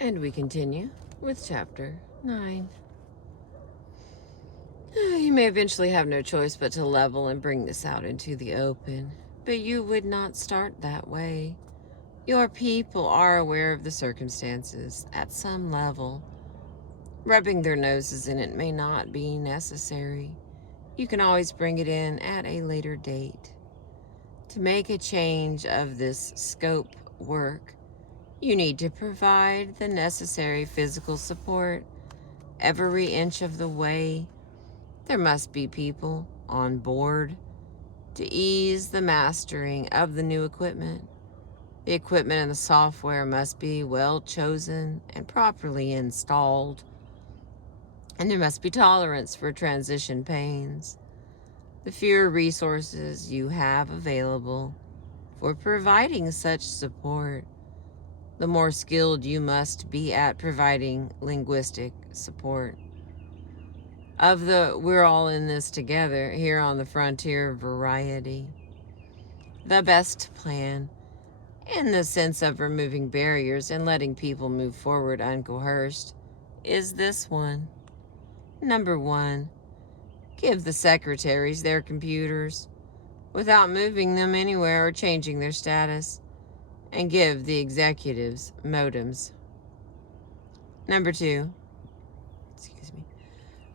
And we continue with Chapter 9. You may eventually have no choice but to level and bring this out into the open, but you would not start that way. Your people are aware of the circumstances at some level. Rubbing their noses in it may not be necessary. You can always bring it in at a later date. To make a change of this scope work, you need to provide the necessary physical support every inch of the way. There must be people on board to ease the mastering of the new equipment. The equipment and the software must be well chosen and properly installed. And there must be tolerance for transition pains. The fewer resources you have available for providing such support, the more skilled you must be at providing linguistic support. We're all in this together here on the frontier of variety. The best plan, in the sense of removing barriers and letting people move forward uncoerced, is this one. Number 1, give the secretaries their computers without moving them anywhere or changing their status, and give the executives modems. Number 2,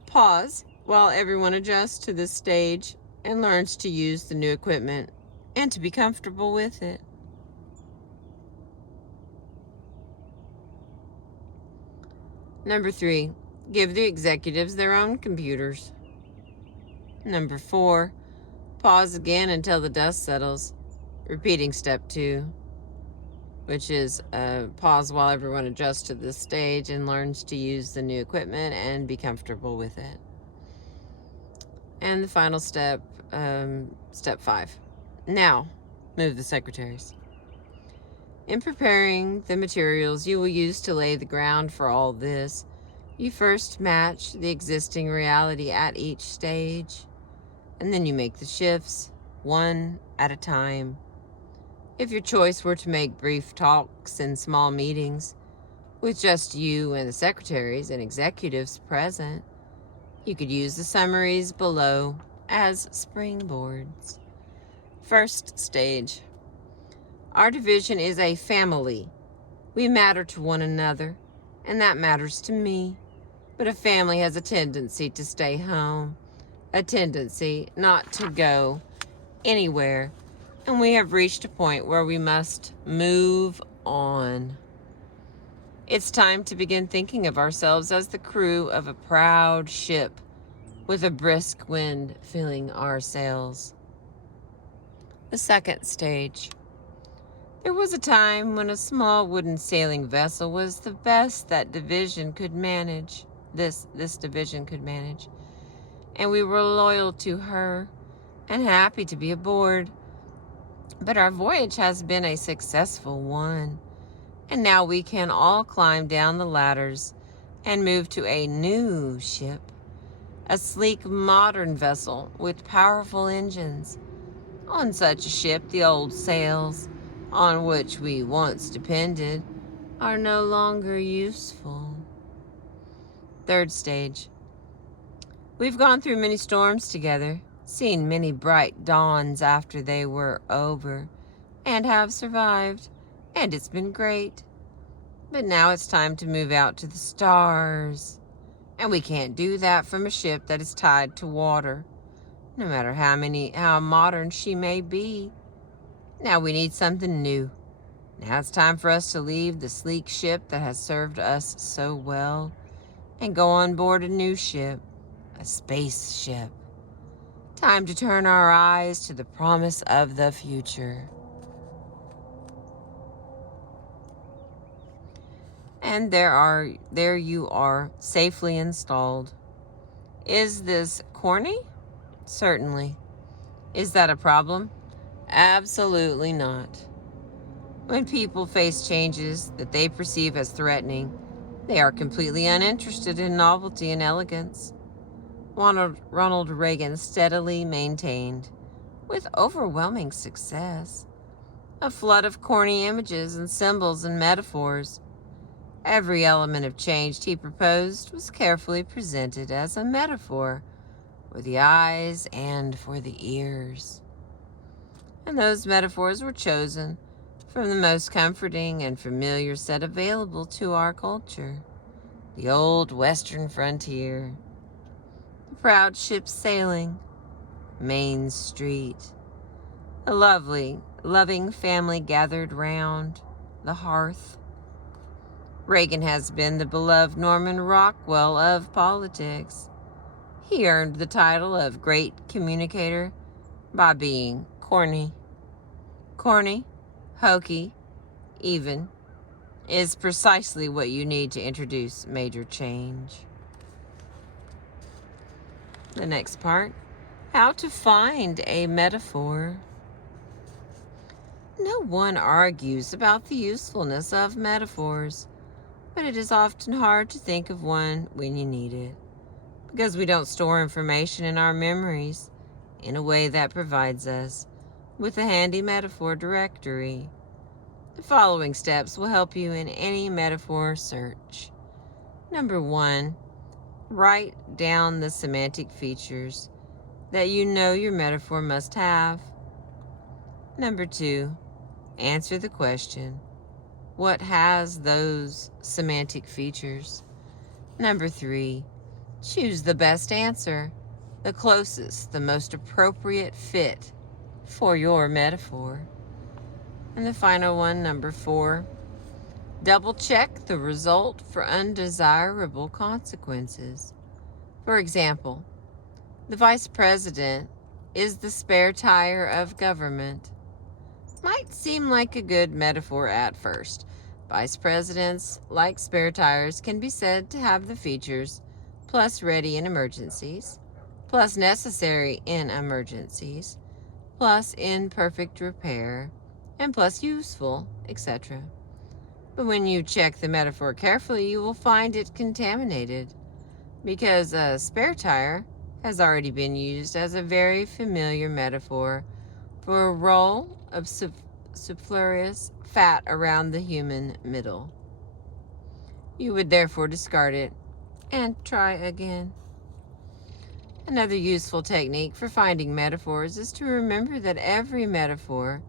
pause while everyone adjusts to this stage and learns to use the new equipment and to be comfortable with it. Number 3, give the executives their own computers. Number 4, pause again until the dust settles, repeating step 2, which is pause while everyone adjusts to this stage and learns to use the new equipment and be comfortable with it. And the final step, step 5. Now, move the secretaries. In preparing the materials you will use to lay the ground for all this, you first match the existing reality at each stage, and then you make the shifts, one at a time. If your choice were to make brief talks in small meetings, with just you and the secretaries and executives present, you could use the summaries below as springboards. First stage. Our division is a family. We matter to one another, and that matters to me. But a family has a tendency to stay home, a tendency not to go anywhere, and we have reached a point where we must move on. It's time to begin thinking of ourselves as the crew of a proud ship with a brisk wind filling our sails. The second stage. There was a time when a small wooden sailing vessel was the best that division could manage. This division could manage, and we were loyal to her and happy to be aboard. But our voyage has been a successful one, and now we can all climb down the ladders and move to a new ship, a sleek modern vessel with powerful engines. On such a ship, the old sails on which we once depended are no longer useful. Third stage. We've gone through many storms together, seen many bright dawns after they were over, and have survived, and it's been great. But now it's time to move out to the stars, and we can't do that from a ship that is tied to water, no matter how modern she may be. Now we need something new. Now it's time for us to leave the sleek ship that has served us so well and go on board a new ship, a spaceship. Time to turn our eyes to the promise of the future. And there you are, safely installed. Is this corny? Certainly. Is that a problem? Absolutely not. When people face changes that they perceive as threatening, they are completely uninterested in novelty and elegance. Ronald Reagan steadily maintained, with overwhelming success, a flood of corny images and symbols and metaphors. Every element of change he proposed was carefully presented as a metaphor for the eyes and for the ears. And those metaphors were chosen from the most comforting and familiar set available to our culture, the old western frontier, the proud ship sailing, Main Street, a lovely, loving family gathered round the hearth. Reagan has been the beloved Norman Rockwell of politics. He earned the title of great communicator by being corny. Corny, hokey, even, is precisely what you need to introduce major change. The next part, how to find a metaphor. No one argues about the usefulness of metaphors, but it is often hard to think of one when you need it, because we don't store information in our memories in a way that provides us with a handy metaphor directory. The following steps will help you in any metaphor search. Number 1, write down the semantic features that you know your metaphor must have. Number 2, answer the question, what has those semantic features? Number 3, choose the best answer, the closest, the most appropriate fit for your metaphor. And the final one, number 4, double check the result for undesirable consequences. For example, the vice president is the spare tire of government. Might seem like a good metaphor at first. Vice presidents, like spare tires, can be said to have the features plus ready in emergencies, plus necessary in emergencies, plus in perfect repair, and plus useful, etc. But when you check the metaphor carefully, you will find it contaminated, because a spare tire has already been used as a very familiar metaphor for a roll of superfluous fat around the human middle. You would therefore discard it and try again. Another useful technique for finding metaphors is to remember that every metaphor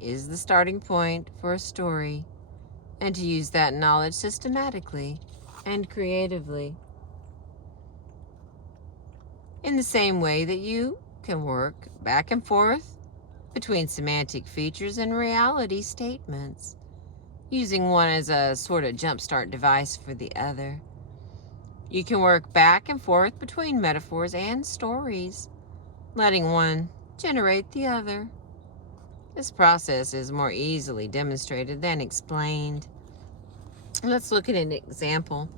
is the starting point for a story, and to use that knowledge systematically and creatively. In the same way that you can work back and forth between semantic features and reality statements, using one as a sort of jumpstart device for the other. You can work back and forth between metaphors and stories, letting one generate the other. This process is more easily demonstrated than explained. Let's look at an example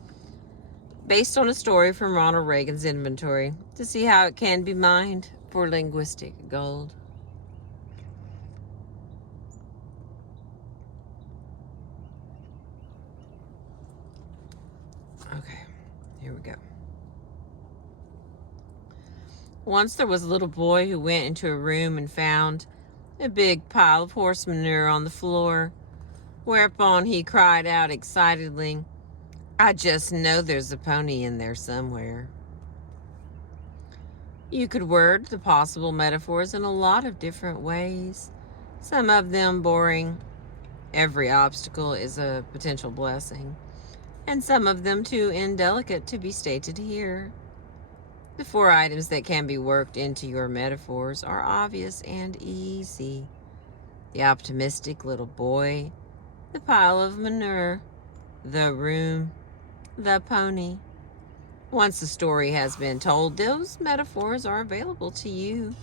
based on a story from Ronald Reagan's inventory to see how it can be mined for linguistic gold. Okay, here we go. Once there was a little boy who went into a room and found a big pile of horse manure on the floor, whereupon he cried out excitedly, "I just know there's a pony in there somewhere." You could word the possible metaphors in a lot of different ways, some of them boring, every obstacle is a potential blessing, and some of them too indelicate to be stated here. The 4 items that can be worked into your metaphors are obvious and easy. The optimistic little boy, the pile of manure, the room, the pony. Once the story has been told, those metaphors are available to you.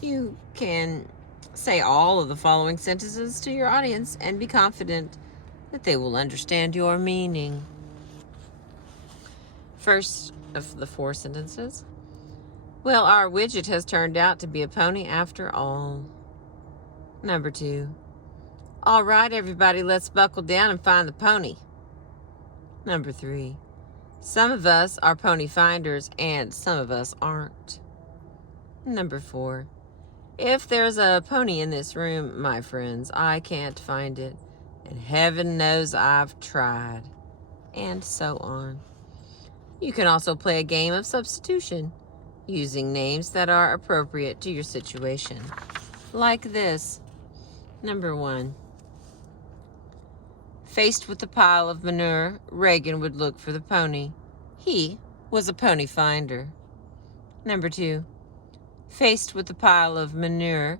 You can say all of the following sentences to your audience and be confident that they will understand your meaning. First of the 4 sentences. Well, our widget has turned out to be a pony after all. Number 2. All right, everybody, let's buckle down and find the pony. Number 3. Some of us are pony finders and some of us aren't. Number 4. If there's a pony in this room, my friends, I can't find it, and heaven knows I've tried. and so on. You can also play a game of substitution, using names that are appropriate to your situation. Like this. Number 1. Faced with the pile of manure, Reagan would look for the pony. He was a pony finder. Number 2. Faced with the pile of manure,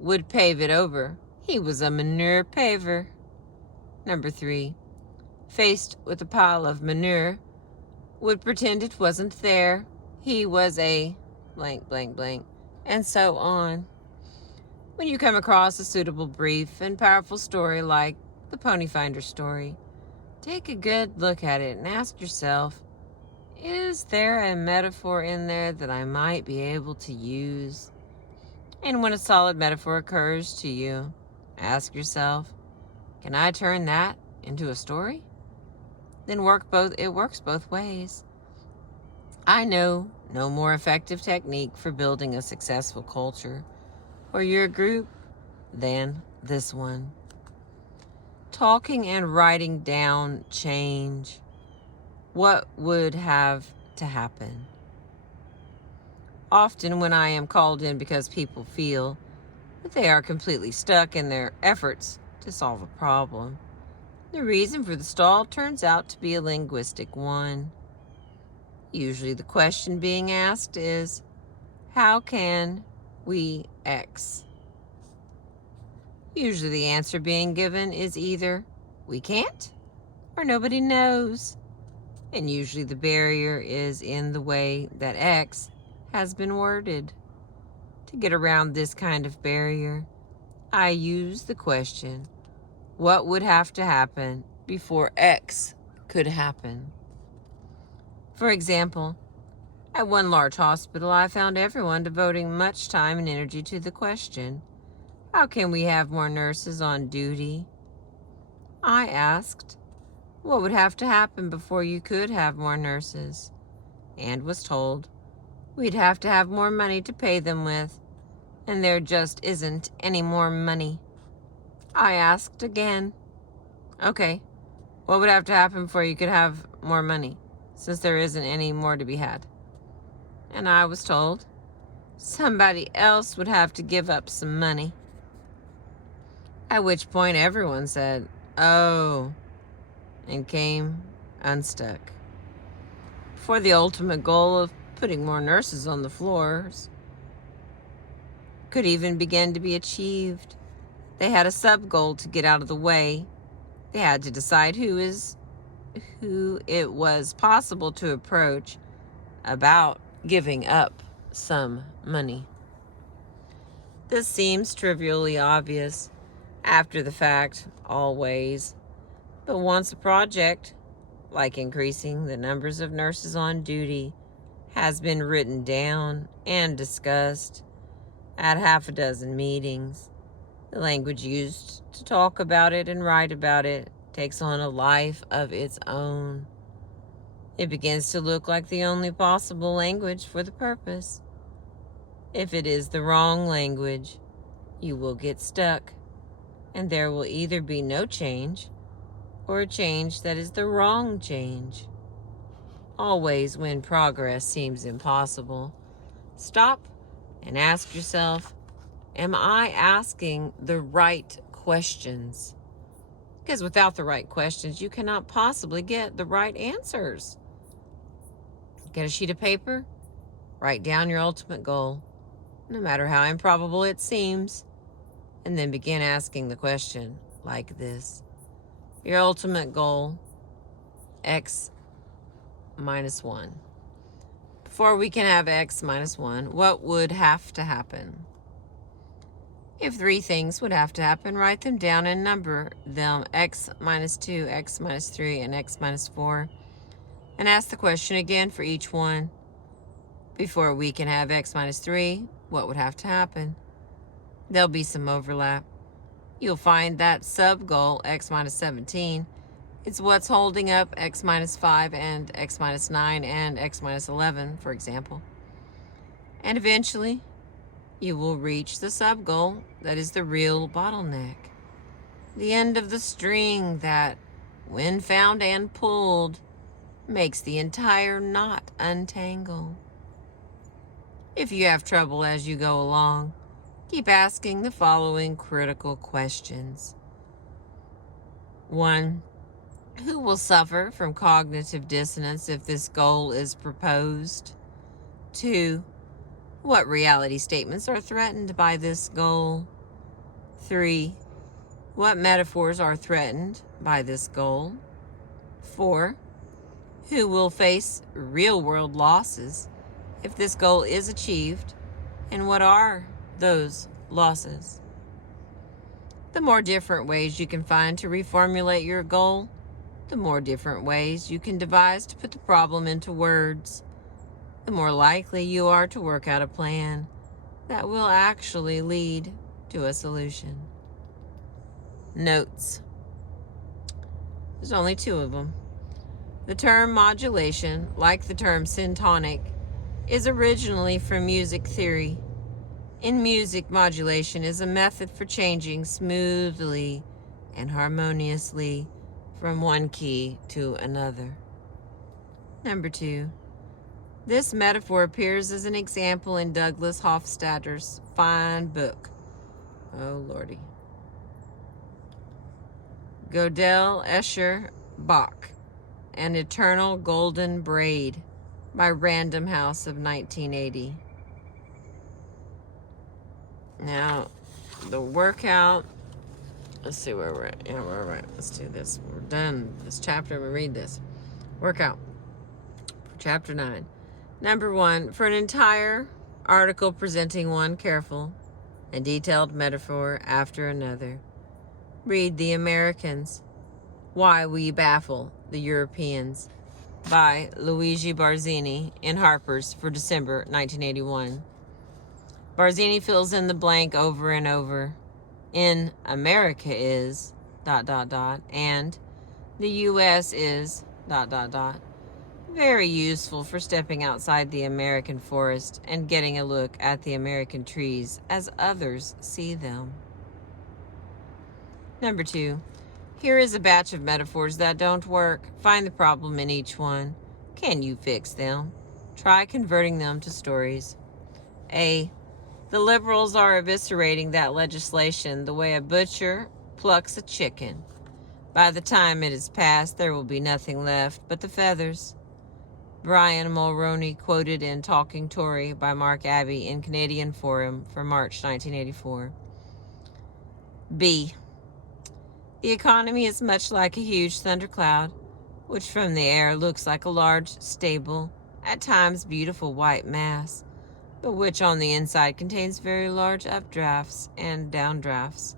would pave it over. He was a manure paver. Number 3. Faced with a pile of manure, would pretend it wasn't there. He was a blank, blank, blank, and so on. When you come across a suitable, brief, and powerful story like the Pony Finder story, take a good look at it and ask yourself, is there a metaphor in there that I might be able to use? And when a solid metaphor occurs to you, ask yourself, can I turn that into a story? Then it works both ways. I know no more effective technique for building a successful culture or your group than this one. Talking and writing down change. What would have to happen? Often when I am called in because people feel that they are completely stuck in their efforts to solve a problem, the reason for the stall turns out to be a linguistic one. Usually the question being asked is, how can we X? Usually the answer being given is either we can't or nobody knows. And usually the barrier is in the way that X has been worded. To get around this kind of barrier, I use the question, what would have to happen before X could happen? For example, at one large hospital, I found everyone devoting much time and energy to the question, how can we have more nurses on duty? I asked, what would have to happen before you could have more nurses? And was told, we'd have to have more money to pay them with, and there just isn't any more money. I asked again, okay, what would have to happen before you could have more money, since there isn't any more to be had? And I was told, somebody else would have to give up some money. At which point everyone said, oh, and came unstuck. Before the ultimate goal of putting more nurses on the floors could even begin to be achieved, they had a sub-goal to get out of the way. They had to decide who it was possible to approach about giving up some money. This seems trivially obvious after the fact, always. But once a project, like increasing the numbers of nurses on duty, has been written down and discussed at half a dozen meetings, the language used to talk about it and write about it takes on a life of its own. It begins to look like the only possible language for the purpose. If it is the wrong language, you will get stuck, and there will either be no change or a change that is the wrong change. Always when progress seems impossible, stop and ask yourself, am I asking the right questions? Because without the right questions, you cannot possibly get the right answers. Get a sheet of paper, write down your ultimate goal, no matter how improbable it seems, and then begin asking the question like this. Your ultimate goal, X minus 1. Before we can have X minus 1, what would have to happen? If 3 things would have to happen, write them down and number them X minus 2, X minus 3, and X minus 4. And ask the question again for each one. Before we can have X minus 3, what would have to happen? There'll be some overlap. You'll find that sub-goal, X minus 17, is what's holding up X minus 5 and X minus 9 and X minus 11, for example. And eventually, you will reach the sub-goal that is the real bottleneck. The end of the string that when found and pulled, makes the entire knot untangle. If you have trouble as you go along, keep asking the following critical questions. 1. Who will suffer from cognitive dissonance if this goal is proposed? 2. What reality statements are threatened by this goal? 3. What metaphors are threatened by this goal? 4. Who will face real-world losses if this goal is achieved, and what are those losses? The more different ways you can find to reformulate your goal, the more different ways you can devise to put the problem into words, the more likely you are to work out a plan that will actually lead to a solution. Notes. There's only 2 of them. The term modulation, like the term syntonic, is originally from music theory. In music, modulation is a method for changing smoothly and harmoniously from one key to another. Number 2. This metaphor appears as an example in Douglas Hofstadter's fine book, oh lordy, Gödel, Escher, Bach, An Eternal Golden Braid by Random House of 1980. Now, the workout, let's see where we're at. Yeah, we're right. Let's do this. We're done this chapter. We read this. Workout for chapter 9. Number 1, for an entire article presenting one careful and detailed metaphor after another, read The Americans, Why We Baffle the Europeans by Luigi Barzini in Harper's for December 1981. Barzini fills in the blank over and over. In America is ... and the U.S. is ... Very useful for stepping outside the American forest and getting a look at the American trees as others see them. Number 2. Here is a batch of metaphors that don't work. Find the problem in each one. Can you fix them? Try converting them to stories. A. The liberals are eviscerating that legislation the way a butcher plucks a chicken. By the time it is passed, there will be nothing left but the feathers. Brian Mulroney, quoted in Talking Tory by Mark Abbey in Canadian Forum for March 1984. B. The economy is much like a huge thundercloud, which from the air looks like a large, stable, at times beautiful white mass, but which on the inside contains very large updrafts and downdrafts.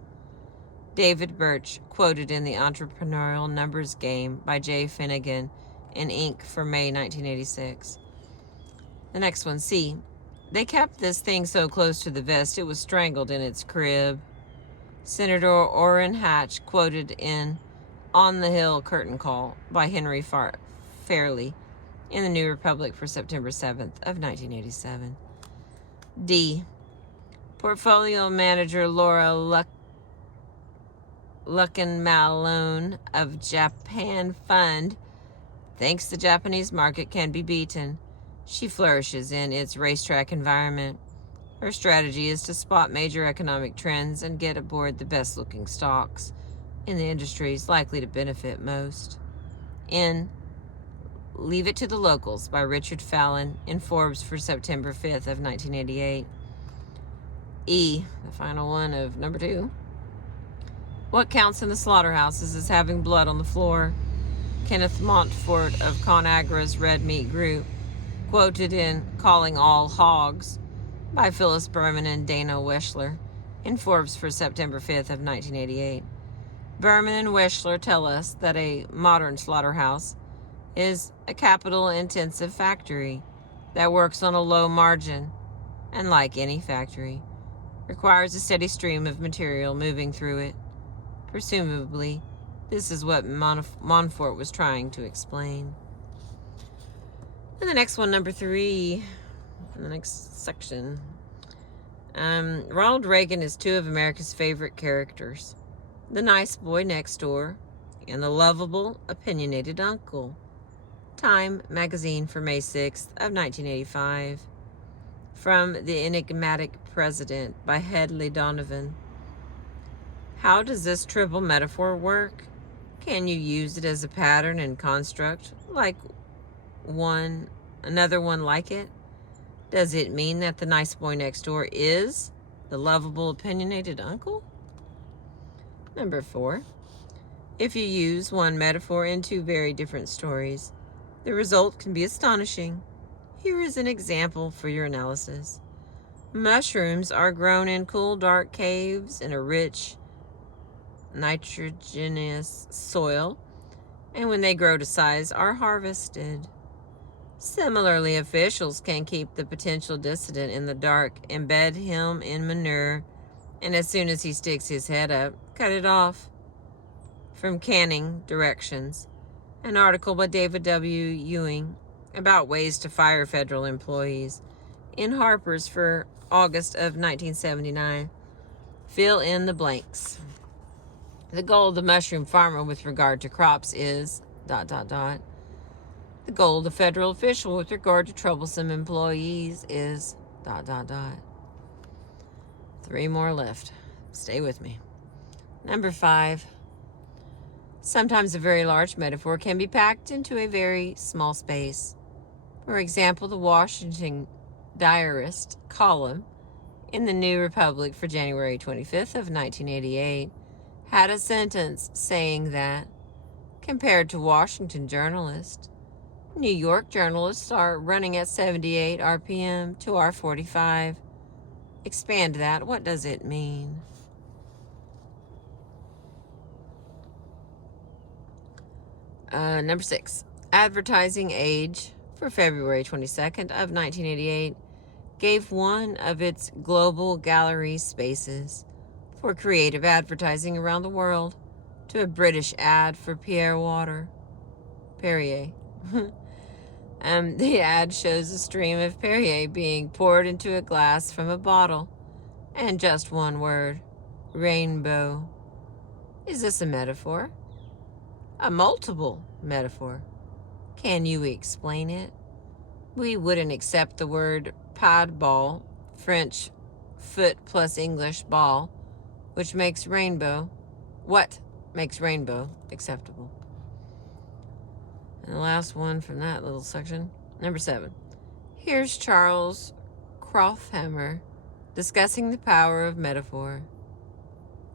David Birch, quoted in The Entrepreneurial Numbers Game by Jay Finnegan in Inc. for May 1986. The next one, C. They kept this thing so close to the vest it was strangled in its crib. Senator Orrin Hatch, quoted in On the Hill Curtain Call by Henry Fairley in the New Republic for September 7th of 1987. D. Portfolio manager Laura Luckenmalone of Japan Fund thinks the Japanese market can be beaten. She flourishes in its racetrack environment. Her strategy is to spot major economic trends and get aboard the best-looking stocks in the industries likely to benefit most. N. Leave It to the Locals by Richard Fallon in Forbes for September 5th of 1988. E. The final one of number 2. What counts in the slaughterhouses is having blood on the floor. Kenneth Montfort of ConAgra's Red Meat Group, quoted in Calling All Hogs by Phyllis Berman and Dana Weschler in Forbes for September 5th of 1988. Berman and Weschler tell us that a modern slaughterhouse is a capital-intensive factory that works on a low margin and, like any factory, requires a steady stream of material moving through it. Presumably, this is what Montfort was trying to explain. And the next one, number 3, in the next section. Ronald Reagan is 2 of America's favorite characters. The nice boy next door and the lovable, opinionated uncle. Time magazine for May 6th of 1985. From The Enigmatic President by Hedley Donovan. How does this triple metaphor work? Can you use it as a pattern and construct, like another one like it? Does it mean that the nice boy next door is the lovable, opinionated uncle? Number 4. If you use one metaphor in two very different stories, the result can be astonishing. Here is an example for your analysis. Mushrooms are grown in cool, dark caves in a rich, nitrogenous soil, and when they grow to size, are harvested. Similarly, officials can keep the potential dissident in the dark, embed him in manure, and as soon as he sticks his head up, cut it off. From Canning Directions, an article by David W. Ewing about ways to fire federal employees in Harper's for August of 1979. Fill in the blanks. The goal of the mushroom farmer with regard to crops is ... The goal of the federal official with regard to troublesome employees is ... 3 more left. Stay with me. Number 5. Sometimes a very large metaphor can be packed into a very small space. For example, the Washington Diarist column in the New Republic for January 25th of 1988 had a sentence saying that, compared to Washington journalists, New York journalists are running at 78 RPM to R45. Expand that. What does it mean? Number 6. Advertising Age for February 22nd of 1988 gave one of its global gallery spaces for creative advertising around the world to a British ad for Perrier. The ad shows a stream of Perrier being poured into a glass from a bottle, and just one word: rainbow. Is this a metaphor? A multiple metaphor? Can you explain it? We wouldn't accept the word pas ball, French foot plus English ball, which makes rainbow. What makes rainbow acceptable? And the last one from that little section, number 7. Here's Charles Krauthammer discussing the power of metaphor.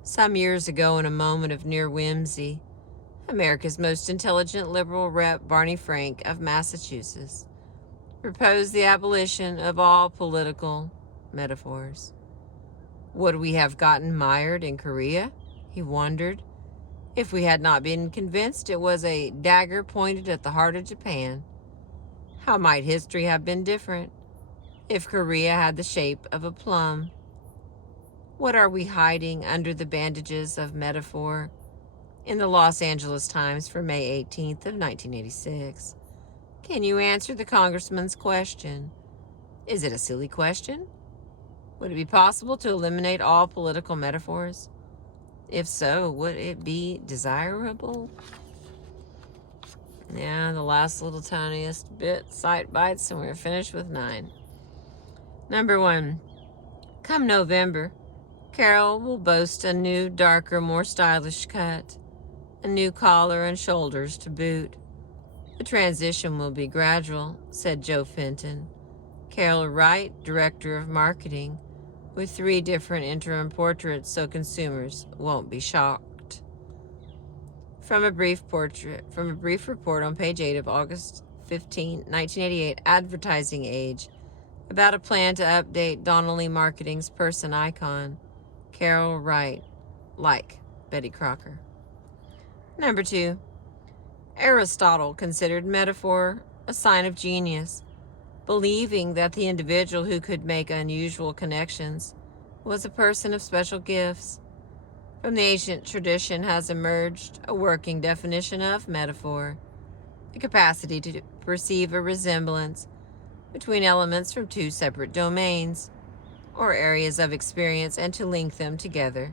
Some years ago, in a moment of near whimsy, America's most intelligent liberal rep, Barney Frank of Massachusetts, proposed the abolition of all political metaphors. Would we have gotten mired in Korea? He wondered, if we had not been convinced it was a dagger pointed at the heart of Japan. How might history have been different if Korea had the shape of a plum? What are we hiding under the bandages of metaphor? In the Los Angeles Times for May 18th of 1986. Can you answer the congressman's question? Is it a silly question? Would it be possible to eliminate all political metaphors? If so, would it be desirable? Yeah, the last little tiniest bit, sight bites, and we're finished with 9. Number 1. Come November, Carol will boast a new, darker, more stylish cut, a new collar and shoulders to boot. The transition will be gradual, said Joe Fenton, Carol Wright, Director of Marketing, with 3 different interim portraits so consumers won't be shocked. From a brief report on page 8 of August 15, 1988, Advertising Age, about a plan to update Donnelly Marketing's person icon, Carol Wright, like Betty Crocker. Number 2. Aristotle considered metaphor a sign of genius, believing that the individual who could make unusual connections was a person of special gifts. From the ancient tradition has emerged a working definition of metaphor, the capacity to perceive a resemblance between elements from 2 separate domains or areas of experience and to link them together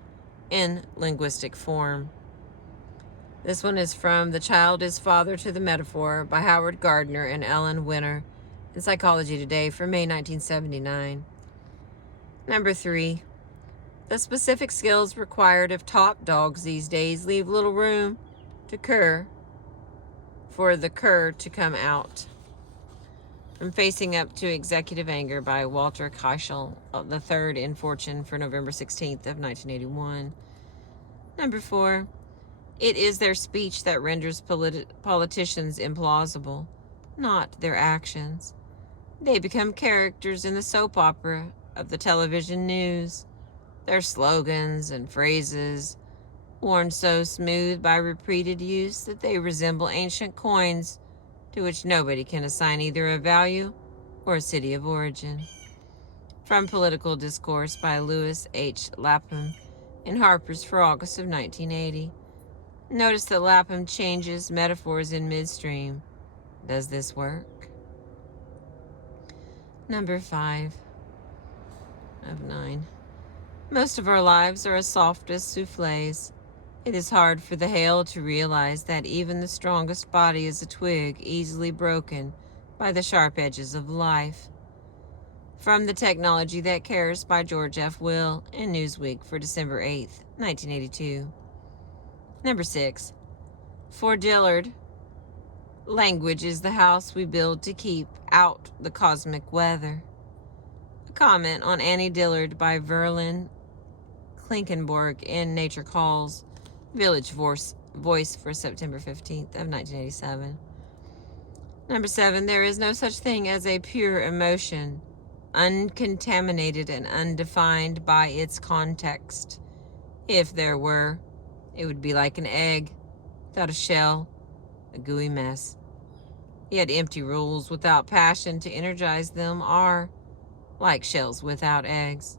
in linguistic form. This one is from The Child is Father to the Metaphor by Howard Gardner and Ellen Winter in Psychology Today for May 1979. Number 3. The specific skills required of top dogs these days leave little room for the cur to come out. From Facing Up to Executive Anger by Walter Keischel, the third in Fortune for November 16th of 1981. Number 4. It is their speech that renders politicians implausible, not their actions. They become characters in the soap opera of the television news. Their slogans and phrases, worn so smooth by repeated use that they resemble ancient coins to which nobody can assign either a value or a city of origin. From Political Discourse by Louis H. Lapham in Harper's for August of 1980. Notice that Lapham changes metaphors in midstream. Does this work? Number 5 of 9. Most of our lives are as soft as souffles. It is hard for the hale to realize that even the strongest body is a twig easily broken by the sharp edges of life. From The Technology That Cares by George F. Will in Newsweek for December 8th, 1982. Number 6. For Dillard, language is the house we build to keep out the cosmic weather. A comment on Annie Dillard by Verlin Klinkenborg in Nature Calls, Village Voice for September 15th of 1987. Number 7. There is no such thing as a pure emotion, uncontaminated and undefined by its context. If there were, it would be like an egg without a shell, a gooey mess. Yet empty rules without passion to energize them are, like shells without eggs,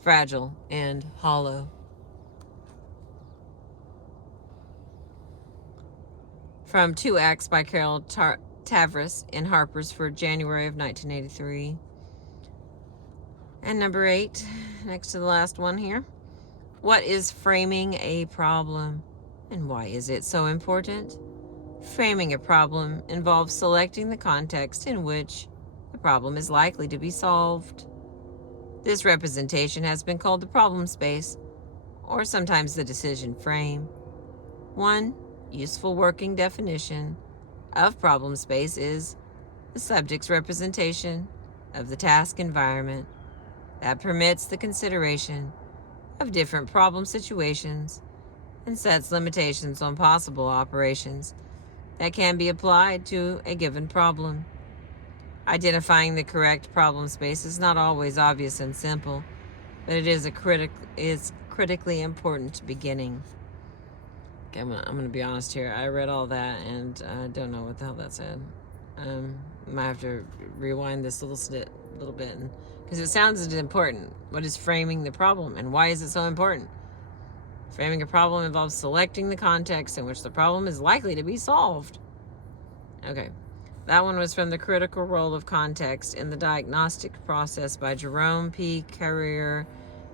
fragile and hollow. From 2 Acts by Carol Tavris in Harper's for January of 1983. And number 8, next to the last one here. What is framing a problem, and why is it so important? Framing a problem involves selecting the context in which the problem is likely to be solved. This representation has been called the problem space, or sometimes the decision frame. One useful working definition of problem space is the subject's representation of the task environment that permits the consideration of different problem situations and sets limitations on possible operations that can be applied to a given problem. Identifying the correct problem space is not always obvious and simple, but it is critically important beginning. Okay, I'm gonna be honest here. I read all that and I don't know what the hell that said. Might have to rewind this little bit, because it sounds important. What is framing the problem, and why is it so important? Framing a problem involves selecting the context in which the problem is likely to be solved. Okay, that one was from The Critical Role of Context in the Diagnostic Process by Jerome P. Carrier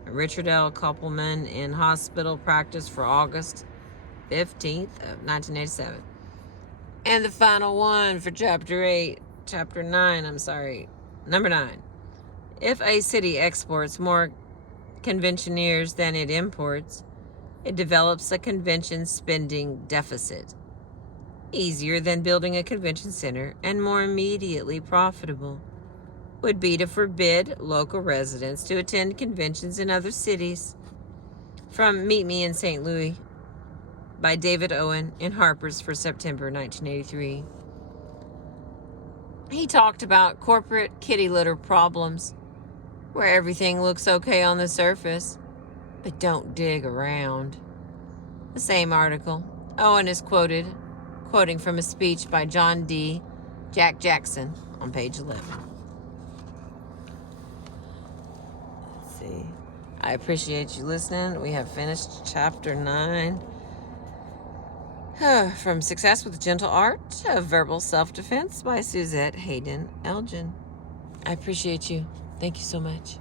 and Richard L. Koppelman in Hospital Practice for August 15th of 1987. And the final one for number 9. If a city exports more conventioneers than it imports, it develops a convention spending deficit. Easier than building a convention center and more immediately profitable would be to forbid local residents to attend conventions in other cities. From Meet Me in St. Louis by David Owen in Harper's for September 1983. He talked about corporate kitty litter problems, where everything looks okay on the surface, but don't dig around. The same article, Owen is quoting from a speech by John D. Jack Jackson on page 11. Let's see. I appreciate you listening. We have finished chapter 9. From Success with the Gentle Art of Verbal Self-Defense by Suzette Hayden Elgin. I appreciate you. Thank you so much.